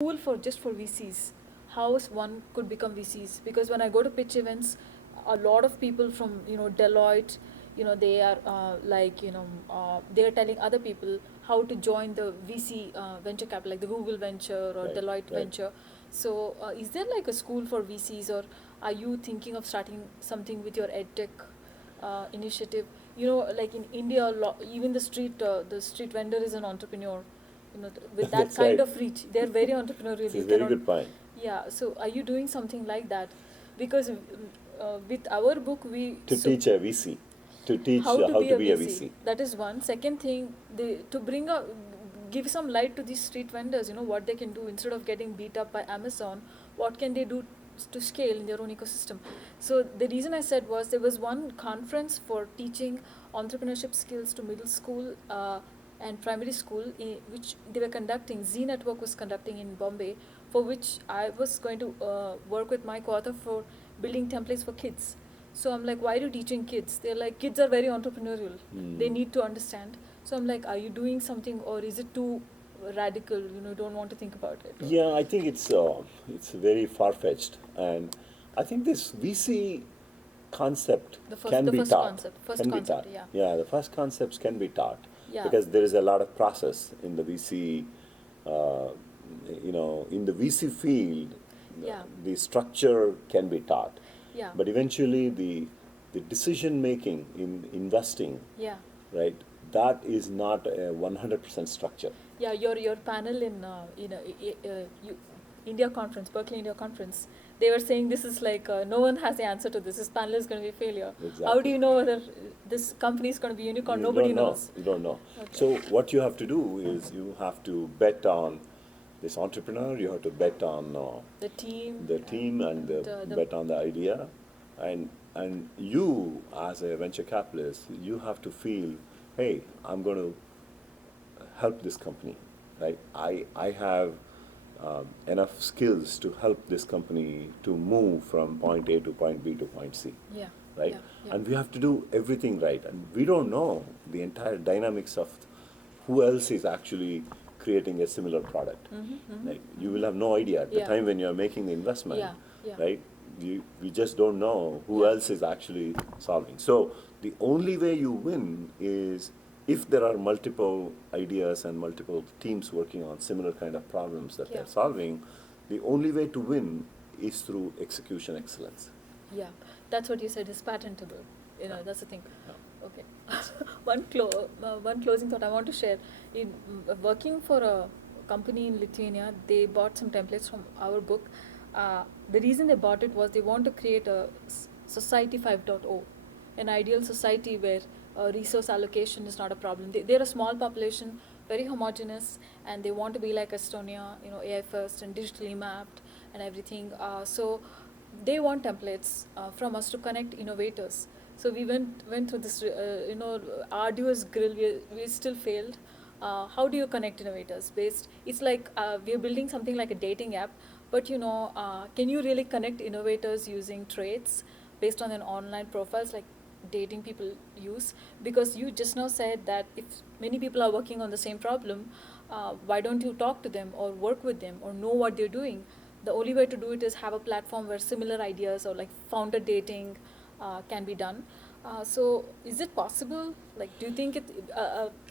school for just for VCs. How one could become VCs? Because when I go to pitch events, a lot of people from Deloitte, they are they are telling other people how to join the VC venture capital, like the Google venture or Deloitte venture. So is there like a school for VCs, or are you thinking of starting something with your edtech initiative? Like in India, even the street vendor is an entrepreneur. With that That's kind right. of reach, they're very entrepreneurial. It's a You very cannot. good point. Yeah. So are you doing something like that? Because with our book, To teach a VC, to teach how to how be to a be a VC. VC. That is one. Second thing, to bring a give some light to these street vendors. What they can do instead of getting beat up by Amazon. What can they do to scale in their own ecosystem? So the reason I said was there was one conference for teaching entrepreneurship skills to middle school and primary school, which they were conducting. Z Network was conducting in Bombay, for which I was going to work with my co-author for building templates for kids. So I'm like, why are you teaching kids? They're like, kids are very entrepreneurial. They need to understand. So I'm like, are you doing something, or is it too radical? Don't want to think about it. Yeah, I think it's very far fetched, and I think this VC concept can be first taught. concept, first Can be concept, taught. yeah. Yeah, the first concepts can be taught. Yeah. Because there is a lot of process in the VC. In the VC field, Yeah. the structure can be taught. Yeah. But eventually, the decision making in investing, Yeah. right, that is not a 100% structure. Yeah, your panel in India conference, Berkeley India conference, they were saying this is like no one has the answer to this. This panel is going to be a failure. Exactly. How do you know whether this company is going to be unicorn? Nobody knows. You don't know. Okay. So what you have to do is you have to bet on this entrepreneur. You have to bet on The team. and bet on the idea, and you as a venture capitalist, you have to feel, hey, I'm going to help this company, right? I have enough skills to help this company to move from point A to point B to point C. Yeah. Right? Yeah. Yeah. And we have to do everything right. And we don't know the entire dynamics of who else is actually creating a similar product. Right? You will have no idea at the time when you're making the investment. Yeah. Yeah. Right? We just don't know who else is actually solving. So the only way you win is if there are multiple ideas and multiple teams working on similar kind of problems that they're solving. The only way to win is through execution excellence. Yeah, that's what you said is patentable. That's the thing. Yeah. Okay. one closing thought I want to share. In working for a company in Lithuania, they bought some templates from our book. The reason they bought it was they want to create a society 5.0, an ideal society where resource allocation is not a problem. They're a small population, very homogeneous, and they want to be like Estonia, AI first and digitally mapped and everything. So they want templates from us to connect innovators. So we went through this arduous grill. We still failed. How do you connect innovators? It's like we're building something like a dating app, but can you really connect innovators using traits based on an online profiles like dating people use? Because you just now said that if many people are working on the same problem, why don't you talk to them or work with them or know what they're doing? The only way to do it is have a platform where similar ideas or like founder dating can be done. So is it possible? Like, do you think it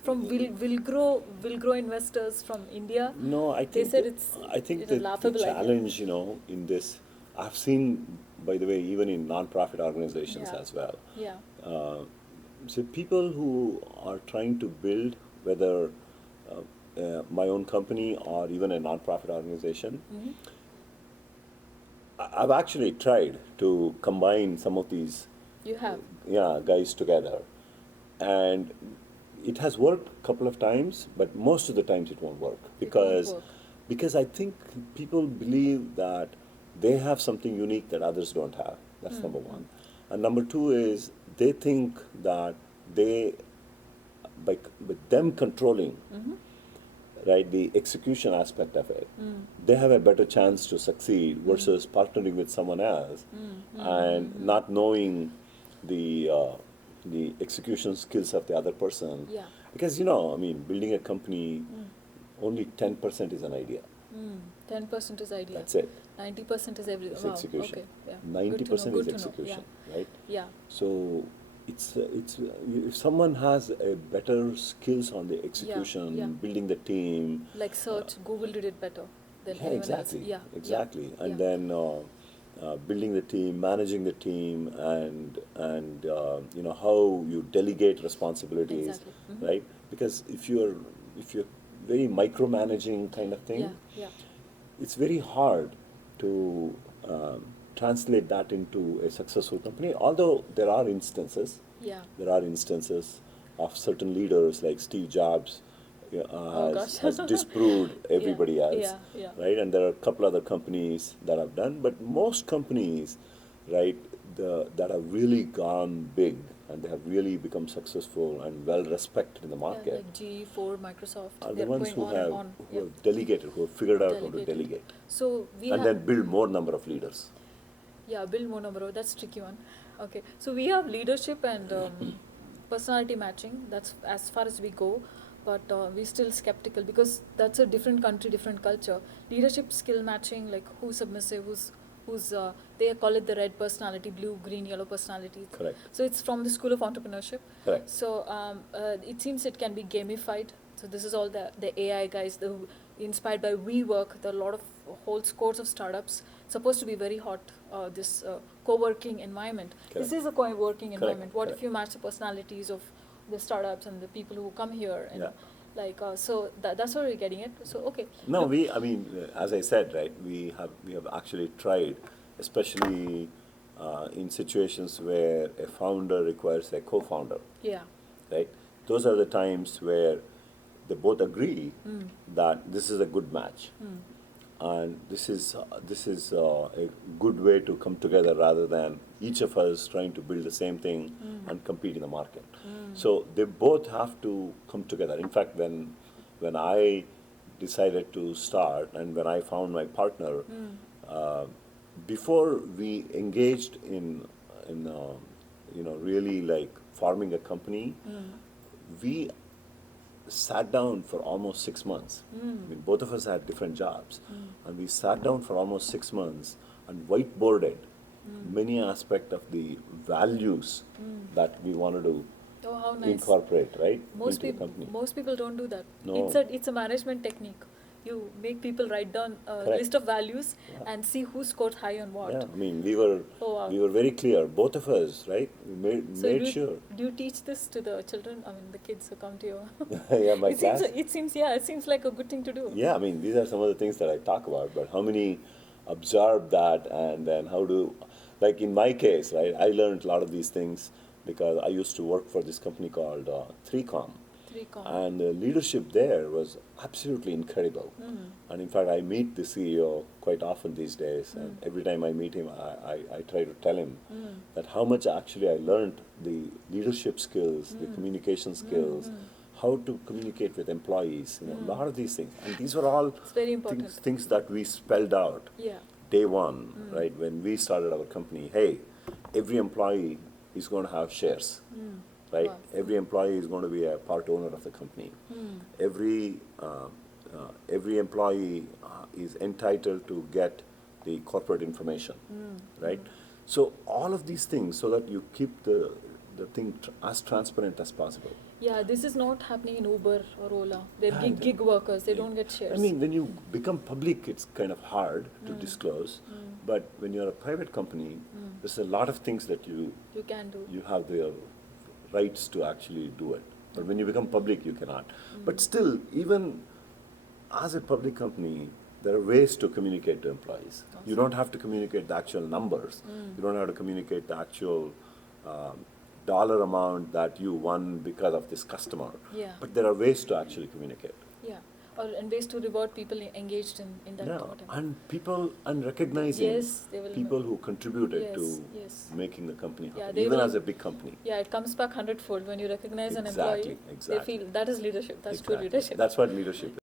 from will grow investors from India? No, I think the laughable idea. challenge, in this, I've seen, by the way, even in non-profit organizations as well. Yeah. So people who are trying to build, whether my own company or even a non-profit organization, I've actually tried to combine some of these You have. guys together, and it has worked a couple of times, but most of the times it won't work because I think people believe that they have something unique that others don't have. That's number one. And number two is they think that by them controlling right, the execution aspect of it, they have a better chance to succeed versus partnering with someone else and not knowing the execution skills of the other person. Yeah. Because, building a company, only 10% is an idea. 10% is idea. That's it. 90% is everything. It's Wow. execution. Okay. Yeah. 90% Good is to know. execution, right? Yeah. So if someone has a better skills on the execution, yeah. building the team. Like search, Google did it better than Yeah, anyone exactly. else. Yeah. Exactly. Yeah. And then building the team, managing the team, and how you delegate responsibilities, Exactly. Mm-hmm. right? Because if you're very micromanaging kind of thing, Yeah. it's very hard to translate that into a successful company. Although there are instances of certain leaders like Steve Jobs has disproved everybody else, right? And there are a couple other companies that have done, but most companies, right, that have really gone big and they have really become successful and well respected in the market. Like GE, Ford, Microsoft. Are the ones who have Yeah. delegated, who have figured out how to delegate, So and then build more number of leaders. Yeah, build more number. That's a tricky one. Okay, so we have leadership and personality matching. That's as far as we go, but we're still skeptical because that's a different country, different culture. Leadership skill matching, like who's submissive, who's they call it the red personality, blue, green, yellow personality. Correct. So it's from the School of Entrepreneurship. Correct. So it seems it can be gamified. So this is all the AI guys, inspired by WeWork. There are a lot of whole scores of startups supposed to be very hot. This co-working environment. Correct. This is a co-working environment. What Correct. if you match the personalities of the startups and the people who come here? And so that's where we're getting it. So okay. No, as I said, right, we have actually tried, especially in situations where a founder requires a co-founder. Yeah. Right. Those are the times where they both agree that this is a good match, and this is a good way to come together rather than each of us trying to build the same thing and compete in the market. So they both have to come together. In fact, when I decided to start and when I found my partner, before we engaged in really like forming a company, we sat down for almost 6 months. I mean, both of us had different jobs, and we sat down for almost 6 months and whiteboarded many aspects of the values that we wanted to incorporate, right, into the company. Most people don't do that. No. It's a management technique. You make people write down a list of values and see who scored high on what. Yeah, I mean, we were very clear, both of us, right? We made sure. Do you teach this to the children? I mean, the kids who come to you. Yeah, my class. It seems like a good thing to do. Yeah, I mean, these are some of the things that I talk about, but how many absorb that, and then like in my case, right, I learned a lot of these things because I used to work for this company called 3Com. And the leadership there was absolutely incredible. And in fact, I meet the CEO quite often these days, and every time I meet him, I try to tell him that how much actually I learned the leadership skills, the communication skills, how to communicate with employees, a lot of these things. And these were all things that we spelled out day one, right, when we started our company. Hey, every employee is going to have shares. Right, wow. Every employee is going to be a part owner of the company. Every employee is entitled to get the corporate information, right? So all of these things, so that you keep the thing as transparent as possible. Yeah, this is not happening in Uber or Ola. They're gig workers. They don't get shares. I mean, when you become public, it's kind of hard to disclose. But when you're a private company, there's a lot of things that you can do. You have the rights to actually do it. But when you become public, you cannot. But still, even as a public company, there are ways to communicate to employees. Awesome. You don't have to communicate the actual numbers. You don't have to communicate the actual dollar amount that you won because of this customer. Yeah. But there are ways to actually communicate. Yeah. And ways to reward people engaged in that content. And recognizing people who contributed to making the company happen, even as a big company. Yeah, it comes back 100-fold when you recognize an employee. Exactly. They feel that is leadership. That's true leadership. That's what leadership is.